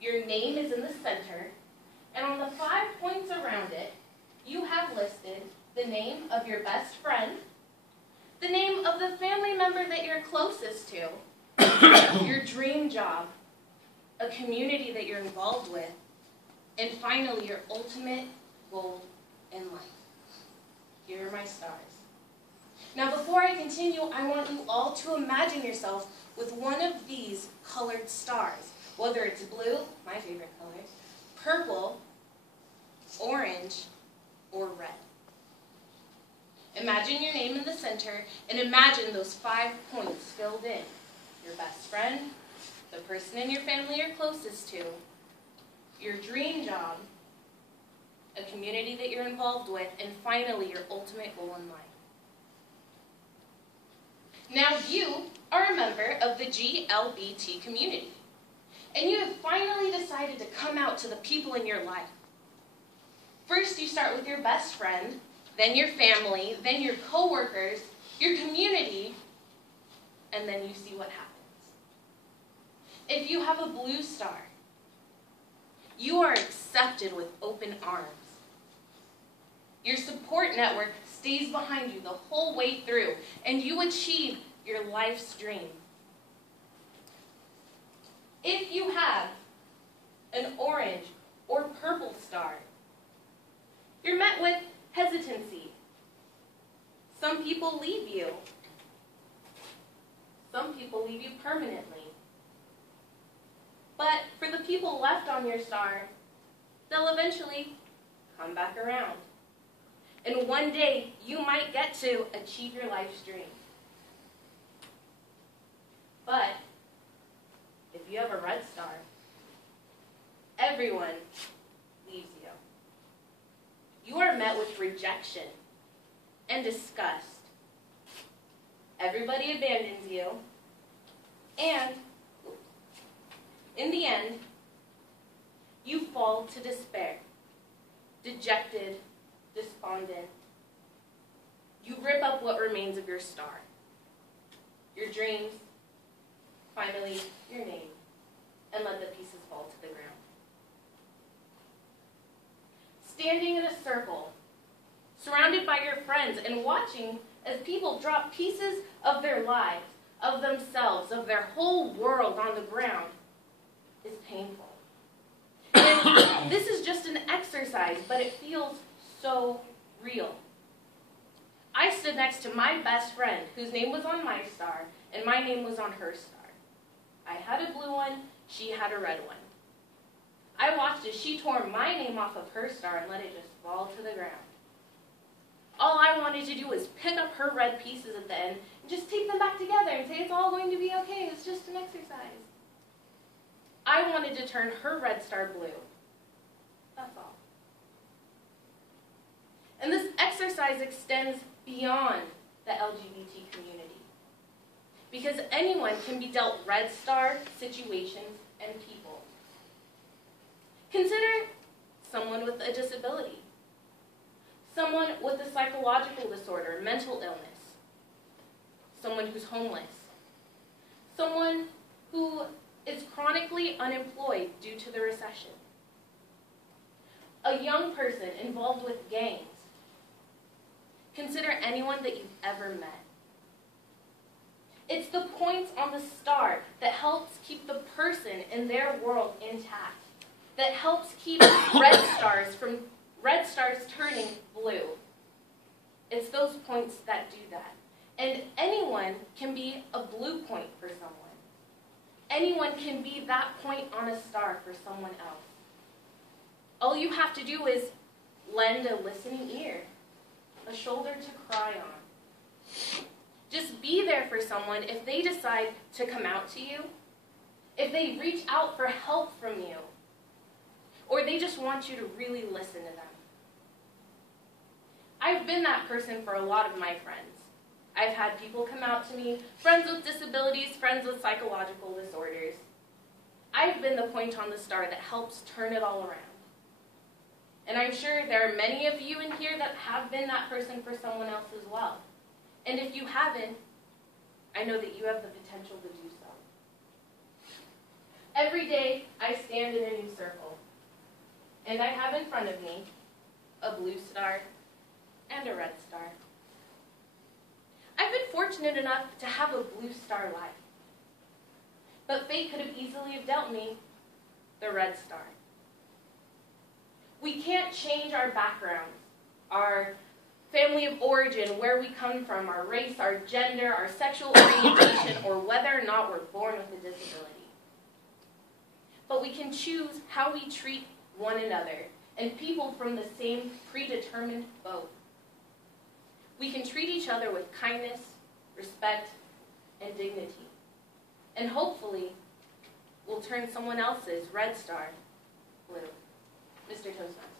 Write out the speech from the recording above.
Your name is in the center, and on the 5 points around it, you have listed the name of your best friend, the name of the family member that you're closest to, your dream job, a community that you're involved with, and finally, your ultimate goal in life. Here are my stars. Now, before I continue, I want you all to imagine yourself with one of these colored stars, whether it's blue, my favorite color, purple, orange, or red. Imagine your name in the center, and imagine those 5 points filled in. Your best friend, the person in your family you're closest to, your dream job, a community that you're involved with, and finally, your ultimate goal in life. Now you are a member of the GLBT community, and you have finally decided to come out to the people in your life. First, you start with your best friend, then your family, then your coworkers, your community, and then you see what happens. If you have a blue star, you are accepted with open arms. Your support network stays behind you the whole way through, and you achieve your life's dream. If you have an orange or purple star, you're met with hesitancy. Some people leave you. Some people leave you permanently. But for the people left on your star, they'll eventually come back around. And one day, you might get to achieve your life's dream. But if you have a red star, everyone leaves you. You are met with rejection and disgust. Everybody abandons you, and in the end, you fall to despair, dejected, despondent. You rip up what remains of your star, your dreams, finally your name, and let the pieces fall to the ground. Standing in a circle, surrounded by your friends, and watching as people drop pieces of their lives, of themselves, of their whole world on the ground, is painful. And this is just an exercise, but it feels so real. I stood next to my best friend, whose name was on my star, and my name was on her star. I had a blue one, she had a red one. I watched as she tore my name off of her star and let it just fall to the ground. All I wanted to do was pick up her red pieces at the end and just tape them back together and say it's all going to be okay, it's just an exercise. I wanted to turn her red star blue. That's all. And this exercise extends beyond the LGBT community, because anyone can be dealt red star situations and people. Consider someone with a disability, someone with a psychological disorder, mental illness, someone who's homeless, someone who is chronically unemployed due to the recession, a young person involved with gangs. Consider anyone that you've ever met. It's the points on the star that helps keep the person in their world intact, that helps keep red stars turning blue. It's those points that do that. And anyone can be a blue point for someone. Anyone can be that point on a star for someone else. All you have to do is lend a listening ear, a shoulder to cry on. Just be there for someone if they decide to come out to you, if they reach out for help from you, or they just want you to really listen to them. I've been that person for a lot of my friends. I've had people come out to me, friends with disabilities, friends with psychological disorders. I've been the point on the star that helps turn it all around. And I'm sure there are many of you in here that have been that person for someone else as well. And if you haven't, I know that you have the potential to do so. Every day, I stand in a circle. And I have in front of me a blue star and a red star. I've been fortunate enough to have a blue star life. But fate could have easily have dealt me the red star. We can't change our backgrounds, our family of origin, where we come from, our race, our gender, our sexual orientation, or whether or not we're born with a disability. But we can choose how we treat one another and people from the same predetermined boat. We can treat each other with kindness, respect, and dignity. And hopefully, we'll turn someone else's red star blue. Mr. Toastmaster.